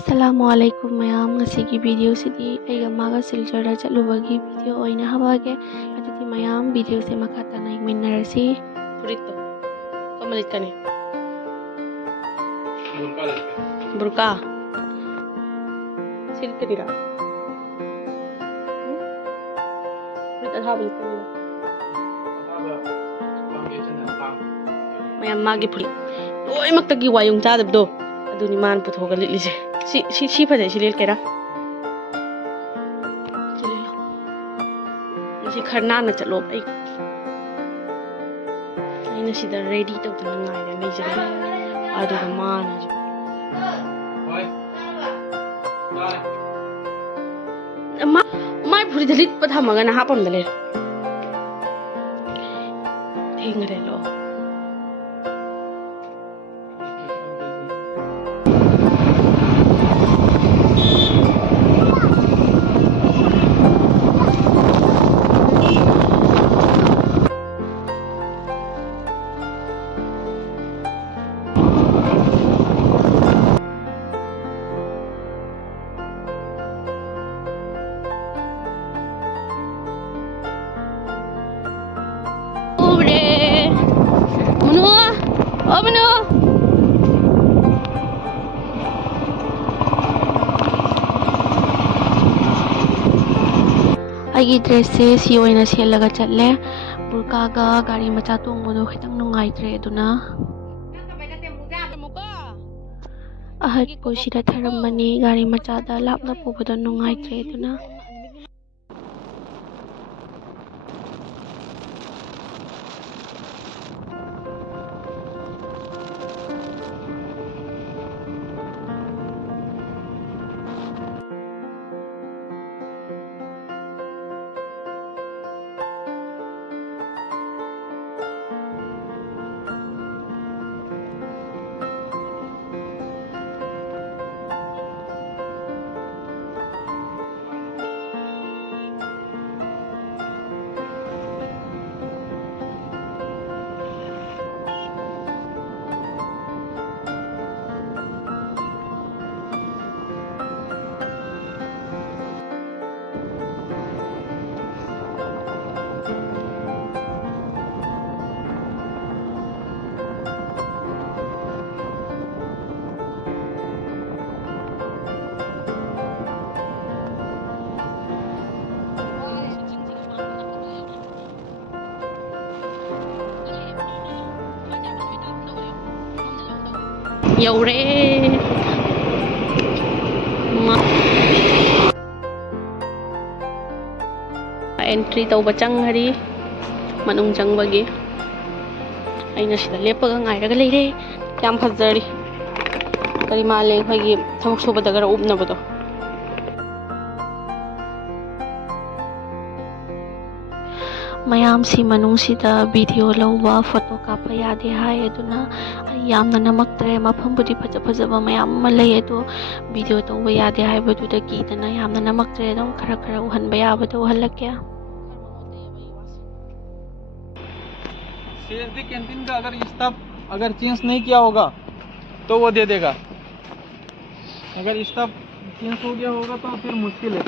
Assalamualaikum mayam ngasigi video sidi aiga maga silchar da chalubagi video oina habage adudi mayam video se makata na igminarasi Purito kamalit ka ni burka silk ka nila Purit at habalit ka nila mayam magi purit loy magtagiwa yung chadabdo aduni man puthoga litlise si phajai si lel kera chilelo si kharna na chalo ai aina sida ready to na ngai na nei jare adu man amma mai phuri dalit pa thamaga na hapam dale thengre lo Manu. Aigi dress se si oina selaga chatle burka ga gari macha tongbodo khitang nungaitre aduna ahat ko sida tharamani gari macha da lapna pobodo nungaitre aduna Yaure entry tauba changhari manung changbagi aina sida lepaga ngairaga leire yam phajari kari male khagi thamuk soba daga ubnabado mayam si manung sida video lawba photo kapa yade hai aduna yamna namaktre mafam budi phajaba mayam ma lei adu video tawba yade hai badu da ki dana yamna namaktre dum khara uhanba yabado uhalakya CSD canteen का अगर staff अगर change नहीं किया होगा तो वो दे देगा अगर स्टाफ चेंज हो गया होगा तो फिर मुश्किल है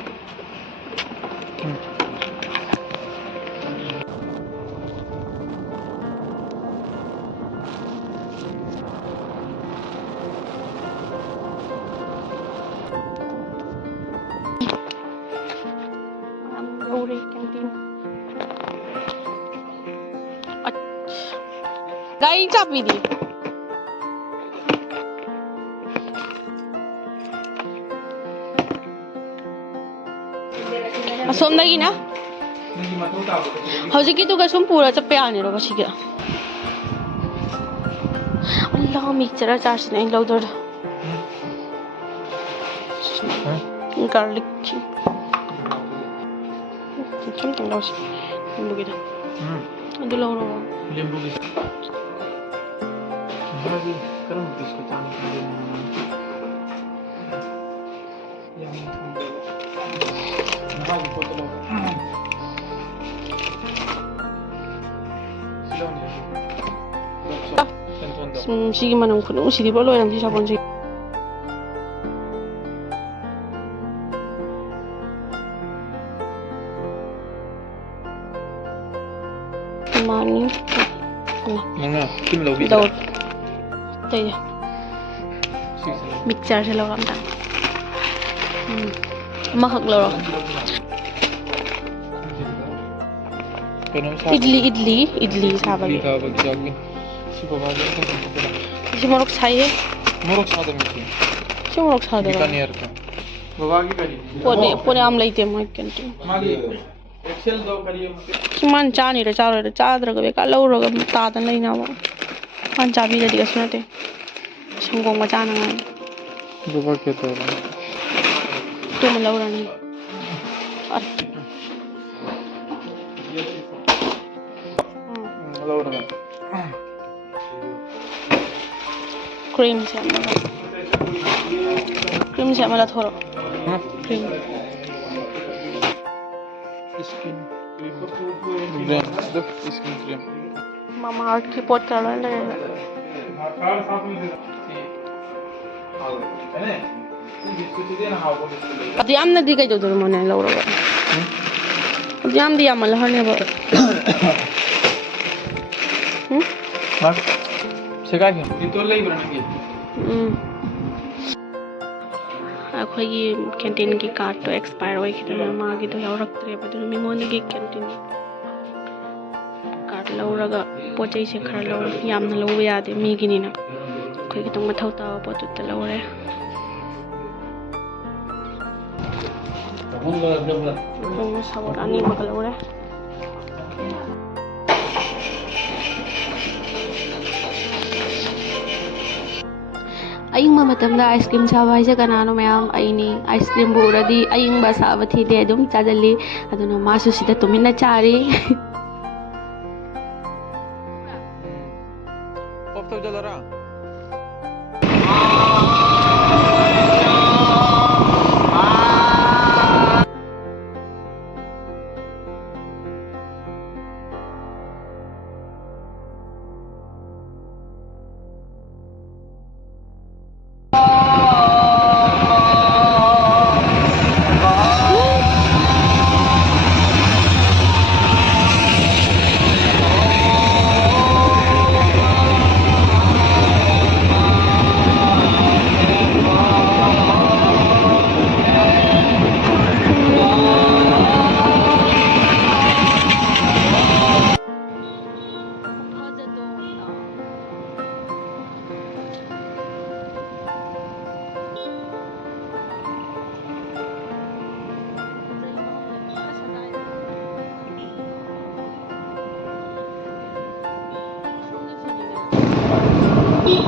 Gaya capi di. Asom lagi na? How's it going to pura sa piano ro kasi kaya? Allah mixer a charge na yung louder. Garlic. Something else. Limbu kita. Ando lang ro. limbu की भाजी करम इसको चांद sige manong kuno sige bolo yang si sabon si Mani. Mana? Kim lo bi. Đâu. Đây. Mixer sẽ lâu lắm ta. Mà hực lâu rồi. Idli sao vậy? Si morok sai है. Morok sa da miki. Si morok sa da. Bikaner ka. Baba ki kari. Pone am laite mai kentu. Magi Excel do kari. Si man cha ni ra cha dra ga ka lâu rồi ta dan lai na ba. Man cha bi ra diga sunate. Sanggong ma cha na ngai. Baba ke to. Tu man lâu rồi ni. Hello naman. Cream siya mala thoro. Cream. Skin cream. Skin cream. Mama Earth की pot कर लो ले. अभी आम नदी का जो दर मने लौरो. अभी आम दिया मल हरने बा. Mas sekai hin. Itu lagi berani ki. अखोगी कैंटीन की कार्ड तो एक्सपायर हो गई तो मागी तो यार रखते रहे बदल में मोने की कैंटीन कार्ड लौरगा पोचई से खर लौर यामना लौबे यादे मीगी नीना अखोगी तो मथौ तावा पोतु त लौरे तो सावर अनि मका लौरे अयिंग मतमदा आइसक्रीम चाबा हाइसे कनानो मैम अइनी आइसक्रीम बुरदी अयिंग बा साबा थीदे अदुम चाजली अदुनो मासु सिदा तुमिना चारी Off to jalara.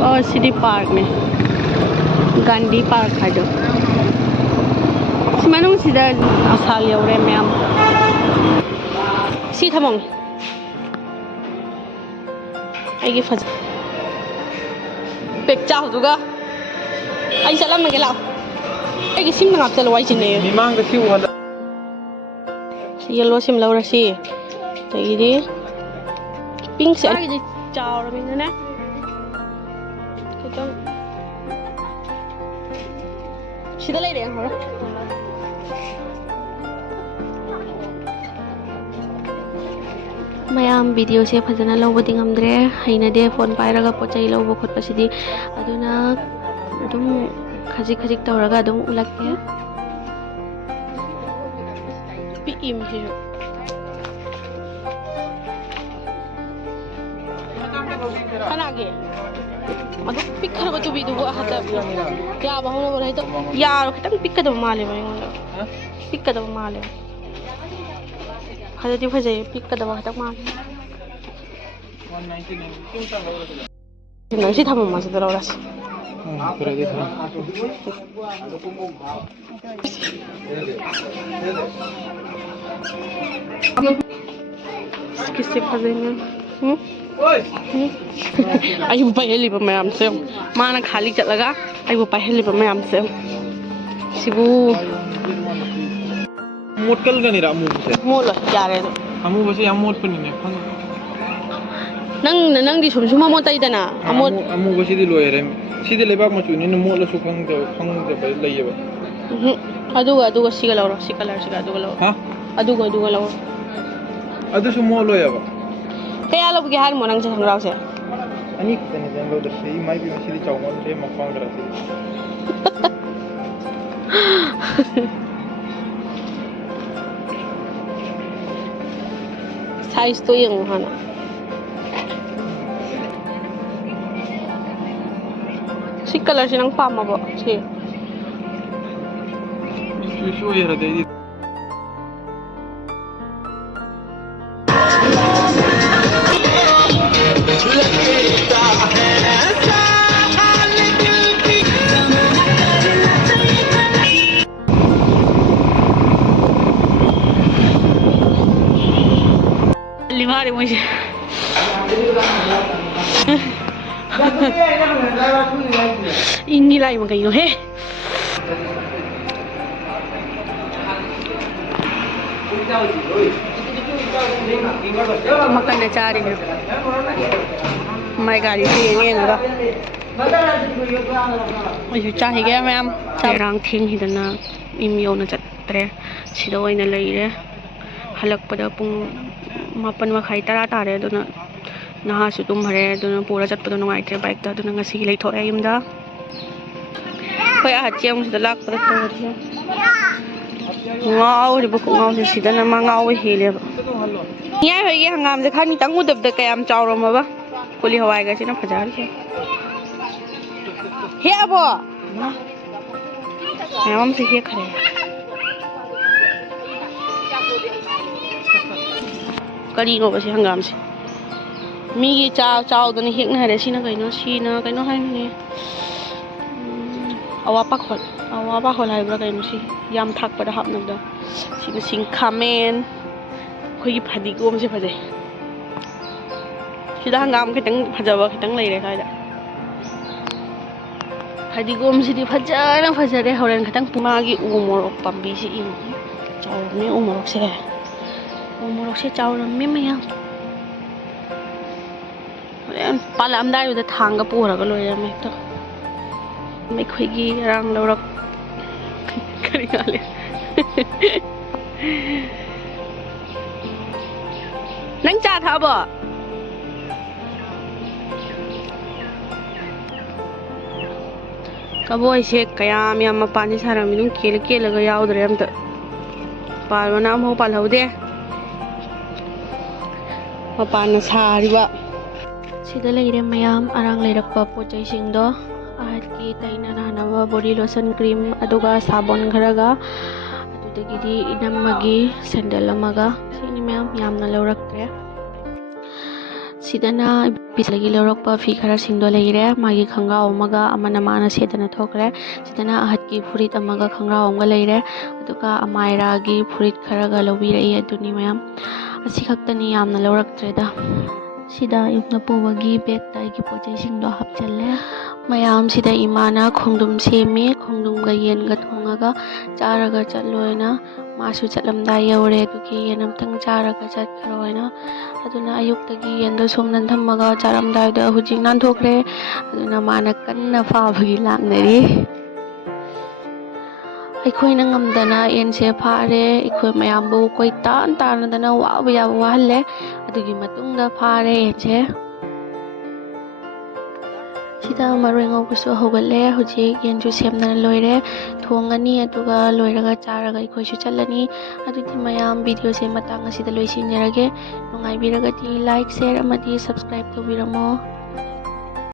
और सिटी पार्क में गांधी पार्क है जो सिमानों सीधा आसाल योरे में हम सी थमोंग आइए फज पेक्चा हो जुगा आई सलाम में गेलाओ आइए सिम में आप चलो वाई चिन्ने Mimang kasi wala. येलो सिम लौरा सी तो ये पिंक से आगे चावल में ना सीधा ले रहे हैं मैम वीडियो से फजना लौबदी ngamdre hainade phone pairaga pochai lौबो khotpasidi aduna adum khajik tawraga adum ulakke PM here kanage adu pikkar ba tubi du hata ya ba hono bora hito yaar khitang pikkada male ba ngonda pikkada male hada di phajai pikkada ba hata male 199 nang si thamam ma sa ras Pura dekha. किससे फंसे हैं आई वो पहली बार मैं हमसे माना खाली चल लगा आई वो पहली बार मैं हमसे Sibu Motkal ka nira amu base. मोल यार है तो Amu base yang mot pa nine. नंग दी सुम सुमा मोता इधर ना Amol Amu base di loyere. Sidi lebak macu ni mot la sukang de ba laiye ba. अदुगा सिगा लाओ सिगा अदुगा लाओ Ha? अदुगा लाओ Adu su mot loya ba. ꯀꯌꯥ ꯂꯧꯕꯒꯦ ꯍꯥꯏꯔꯤꯃꯣ ꯅꯪꯁꯦ ꯈꯣꯡꯒ꯭ꯔꯥꯎꯁꯦ ꯑꯅꯤ ꯈꯛꯇꯅꯤ ꯀꯩꯅꯣ ꯂꯧꯗꯣꯏꯁꯦ ꯏꯃꯥꯏ ꯄꯦꯝꯃ ꯁꯤꯗꯤ ꯆꯥꯎꯃꯟꯈ꯭ꯔꯦ ꯃꯈ꯭ꯋꯥꯡꯗꯔ ꯁꯤꯗꯤ ꯁꯥꯏꯖꯇꯣ ꯌꯦꯡꯉꯣ ꯍꯥꯟꯅ ꯁꯤ ꯀꯂꯔꯁꯤ ꯅꯪ ꯄꯥꯝꯃꯕꯣ ꯁꯤ ꯁꯤ ꯑꯣꯏꯔꯗꯤ ꯑꯩꯗꯤ ꯃꯥꯔꯦ ꯃꯣꯏꯁꯦ ꯏꯪꯒꯤ ꯂꯥꯛꯏꯕ ꯀꯩꯅꯣꯍꯦ ꯃꯀꯟꯅ ꯆꯥꯔꯤꯅꯦ ꯃꯥꯏ ꯒꯥꯔꯤꯁꯦ ꯌꯦꯡꯉꯒ ꯑꯩꯁꯨ ꯆꯥꯈꯤꯒꯦ ꯃꯌꯥꯝ ꯆꯥꯔꯥꯡ ꯊꯦꯡꯈꯤꯗꯅ ꯌꯨꯝ ꯌꯧꯅ ꯆꯠꯇ꯭ꯔꯦ ꯁꯤꯗ ꯑꯣꯏꯅ ꯂꯩꯔꯦ ꯍꯜꯂꯛꯄꯗ ꯄꯨꯡ 9:30 ꯇꯥꯔꯦ ꯑꯗꯨꯅ ꯅꯍꯥꯁꯨ ꯇꯨꯝꯈ꯭ꯔꯦ ꯑꯗꯨꯅ ꯄꯨꯔ ꯆꯠꯄꯗꯣ ꯅꯨꯡꯉꯥꯏꯇ꯭ꯔꯦ ꯕꯥꯏꯛꯇ ꯑꯗꯨꯅ ꯉꯁꯤꯒꯤ ꯂꯩꯊꯣꯛꯑꯦ ꯌꯨꯝꯗ ꯑꯩꯈꯣꯏ ꯑꯍꯠ ꯆꯦꯡꯁꯤꯗ ꯂꯥꯛꯄꯗ ꯇꯧꯔꯤꯁꯦ ꯉꯥꯎꯔꯤꯕ ꯈꯨꯡꯉꯥꯎꯁꯦ ꯁꯤꯗꯅ ꯃꯥ ꯉꯥꯎꯕ ꯍꯦꯜꯂꯦꯕ ꯌꯥꯏ ꯍꯣꯏꯒꯤ ꯍꯪꯒꯥꯝꯁꯦ ꯈꯪꯅꯤꯇꯪ ꯎꯗꯕꯗ ꯀꯌꯥꯝ ꯆꯥꯎꯔꯝꯃꯕ ꯀꯣꯂꯤ ꯍꯋꯥꯏꯒꯁꯤꯅ ꯐꯖꯔꯤꯁꯦ ꯍꯦꯛꯑꯕꯣ ꯃꯌꯥꯝ ꯑꯃꯁꯨ ꯍꯦꯛꯈ꯭ꯔꯦ ꯀꯔꯤꯅꯣꯕ ꯁꯤ ꯍꯪꯒꯥꯝꯁꯦ ꯃꯤꯒꯤ ꯆꯥꯎꯗꯅ ꯍꯦꯛꯅꯔꯦ ꯁꯤꯅ ꯀꯩꯅꯣ ꯍꯥꯏꯕꯅꯦ ꯑꯋꯥ ꯄꯥꯈꯣꯜ ꯍꯥꯏꯕ꯭ꯔꯥ ꯀꯩꯅꯣ ꯁꯤ ꯌꯥꯝ ꯊꯥꯛꯄꯗ ꯍꯥꯞꯅꯕꯗꯣ ꯁꯤꯅ ꯈꯥꯃꯦꯟ ꯑꯩꯈꯣꯏꯒꯤ ꯐꯗꯤꯒꯣꯝꯁꯦ ꯐꯖꯩ ꯁꯤꯗ ꯍꯪꯒꯥꯝ ꯈꯤꯇꯪ ꯐꯖꯕ ꯈꯤꯇꯪ ꯂꯩꯔꯦ ꯁ꯭ꯋꯥꯏꯗ ꯐꯗꯤꯒꯣꯝꯁꯤꯗꯤ ꯐꯖꯅ ꯐꯖꯔꯦ ꯍꯣꯔꯦꯟ ꯈꯤꯇꯪ ꯃꯥꯒꯤ ꯎ ꯃꯣꯔꯣꯛ ꯄꯥꯝꯕꯤꯁꯤ ꯆꯥꯎꯔꯝꯃꯦ ꯎ ꯃꯣꯔꯣꯛꯁꯦ ꯆꯥꯎꯔꯝꯃꯦ ꯃꯌꯥꯝ ꯍꯣꯔꯦꯟ ꯄꯥꯜꯂꯛꯑꯝꯗꯥꯏꯗꯨꯗ ꯊꯥꯡꯒ ꯄꯨꯔꯒ ꯂꯣꯏꯔꯝꯃꯦ ꯍꯦꯛꯇ ꯑꯩꯈꯣꯏꯒꯤ ꯉꯔꯥꯡ ꯂꯧꯔꯛ ꯀꯔꯤ ꯉꯥꯜꯂꯦ ꯅꯪ ꯆꯥ ꯊꯛꯑꯕꯣ ꯀꯕꯣꯏꯁꯦ ꯀꯌꯥꯝ ꯌꯥꯝ ꯃꯄꯥꯟꯁꯤ ꯁꯥꯔꯝꯃꯤ ꯑꯗꯨꯝ ꯀꯦꯜꯂꯒ ꯌꯥꯎꯗ꯭ꯔꯦ ꯑꯝꯇ ꯄꯥꯜꯕꯅ ꯑꯃꯐꯥꯎ ꯄꯥꯜꯍꯧꯗꯦ ꯃꯄꯥꯟꯅ ꯁꯥꯔꯤꯕ ꯁꯤꯗ ꯂꯩꯔꯦ ꯃꯌꯥꯝ ꯑꯔꯥꯡ ꯂꯩꯔꯛꯄ ꯄꯣꯠ ꯆꯩꯁꯤꯡꯗꯣ ꯑꯍꯠꯀꯤ ꯇꯩꯅ ꯅꯥꯅꯕ ꯕꯣꯗꯤ ꯂꯣꯁꯟ ꯀ꯭ꯔꯤꯝ ꯑꯗꯨꯒ ꯁꯥꯕꯣꯟ ꯈꯔꯒ ꯑꯗꯨꯗꯒꯤꯗꯤ ꯏꯅꯝꯃꯒꯤ ꯁꯦꯟꯗꯜ ꯑꯃꯒ ꯁꯤꯅꯤ ꯃꯌꯥꯝ ꯌꯥꯝꯅ ꯂꯧꯔꯛꯇ꯭ꯔꯦ ꯁꯤꯗꯅ ꯕꯤꯁꯥꯜꯗꯒꯤ ꯂꯧꯔꯛꯄ ꯐꯤ ꯈꯔꯁꯤꯡꯗꯣ ꯂꯩꯔꯦ ꯃꯥꯒꯤ ꯈꯣꯡꯒ꯭ꯔꯥꯎ ꯑꯃꯒ ꯑꯃꯅ ꯃꯥꯅ ꯁꯦꯠꯇꯅ ꯊꯣꯛꯈ꯭ꯔꯦ ꯁꯤꯗꯅ ꯑꯍꯠꯀꯤ ꯐꯨꯔꯤꯠ ꯑꯃꯒ ꯈꯣꯡꯒ꯭ꯔꯥꯎ ꯑꯃꯒ ꯂꯩꯔꯦ ꯑꯗꯨꯒ ꯑꯃꯥꯏꯔꯥꯒꯤ ꯐꯨꯔꯤꯠ ꯈꯔꯒ ꯂꯧꯕꯤꯔꯛꯏ ꯑꯗꯨꯅꯤ ꯃꯌꯥꯝ ꯑꯁꯤ ꯈꯛꯇꯅꯤ ꯌꯥꯝꯅ ꯂꯧꯔꯛꯇ꯭ꯔꯦꯗ ꯁꯤꯗ ꯌꯨꯝꯗ ꯄꯨꯕꯒꯤ ꯕꯦꯒꯇ ꯑꯩꯒꯤ ꯄꯣꯠꯆꯩꯁꯤꯡꯗꯣ ꯍꯥꯞꯆꯜꯂꯦ ꯃꯌꯥꯝꯁꯤꯗ ꯏꯃꯥꯅ ꯈꯣꯡꯗ꯭ꯔꯨꯝ ꯁꯦꯝꯃꯤ ꯈꯣꯡꯗ꯭ꯔꯨꯝꯒ ꯌꯦꯟꯒ ꯊꯣꯡꯉꯒ ꯆꯥꯔꯒ ꯆꯠꯂꯣꯏꯅ ꯃꯥꯁꯨ ꯆꯠꯂꯝꯗꯥꯏ ꯌꯧꯔꯦ ꯑꯗꯨꯒꯤ ꯌꯦꯟ ꯑꯝꯇꯪ ꯆꯥꯔꯒ ꯆꯠꯈ꯭ꯔꯣꯅ ꯑꯗꯨꯅ ꯑꯌꯨꯛꯇꯒꯤ ꯌꯦꯟꯗꯣ ꯁꯣꯝꯅ ꯊꯝꯃꯒ ꯆꯥꯔꯝꯗꯥꯏꯗ ꯍꯧꯖꯤꯛ ꯅꯥꯟꯊꯣꯛꯈ꯭ꯔꯦ ꯑꯗꯨꯅ ꯃꯥꯅ ꯀꯟꯅ ꯐꯥꯕꯒꯤ ꯂꯥꯛꯅꯔꯤ ꯑꯩꯈꯣꯏꯅ ꯉꯝꯗꯅ ꯌꯦꯟꯁꯦ ꯐꯥꯔꯦ ꯑꯩꯈꯣꯏ ꯃꯌꯥꯝꯕꯨ ꯀꯣꯏ ꯇꯥꯟꯅꯗꯅ ꯋꯥꯕ ꯌꯥꯕ ꯋꯥꯍꯜꯂꯦ ꯑꯗꯨꯒꯤ ꯃꯇꯨꯡꯗ ꯐꯥꯔꯦ ꯌꯦꯟꯁꯦ ꯁꯤꯗ ꯃꯔꯣꯏ ꯉꯧꯕꯁꯨ ꯍꯧꯒꯠꯂꯦ ꯍꯧꯖꯤꯛ ꯌꯦꯟꯁꯨ ꯁꯦꯝꯗꯅ ꯂꯣꯏꯔꯦ ꯊꯣꯡꯉꯅꯤ ꯑꯗꯨꯒ ꯂꯣꯏꯔꯒ ꯆꯥꯔꯒ ꯑꯩꯈꯣꯏꯁꯨ ꯆꯠꯂꯅꯤ ꯑꯗꯨꯗꯤ ꯃꯌꯥꯝ ꯚꯤꯗꯤꯑꯣꯁꯦ ꯃꯇꯥꯡ ꯑꯁꯤꯗ ꯂꯣꯏꯁꯤꯟꯖꯔꯒꯦ ꯅꯨꯡꯉꯥꯏꯕꯤꯔꯒꯗꯤ ꯂꯥꯏꯛ ꯁꯦꯌꯔ ꯑꯃꯗꯤ ꯁꯕꯁꯀ꯭ꯔꯥꯏꯕ ꯇꯧꯕꯤꯔꯝꯃꯣ